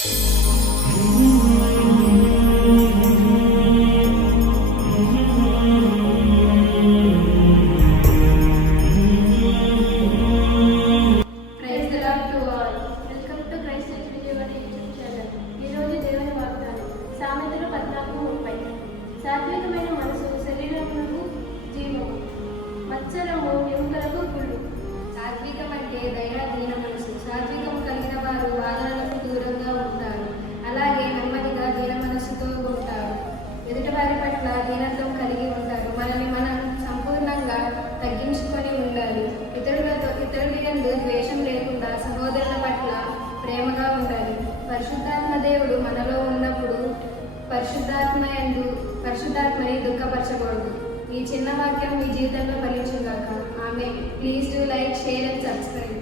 సాత్వికమైన మనసు శరీరమునకు జీవము, మత్సరము ఎముకలకు గుళ్ళు. సాత్వికం అంటే దైవాధీన మనసు. సాత్వికము కలిగిన వారు వాదనలకు దూరంగా ఉంటారు. అలాగే నెమ్మదిగా దీన మనసుతో ఉంటారు. ఎదుటివారి పట్ల దీనత్వం కలిగి ఉంటారు. మనల్ని మనం సంపూర్ణంగా తగ్గించుకొని ఉండాలి. ఇతరులందు ద్వేషం లేకుండా సహోదరుల పట్ల ప్రేమగా ఉండాలి. పరిశుద్ధాత్మ దేవుడు మనలో ఉన్నప్పుడు పరిశుద్ధాత్మని దుఃఖపరచకూడదు. ఈ చిన్న వాక్యం మీ జీవితంలో ఫలించుగాక. ఆమె. Please do like, share and subscribe.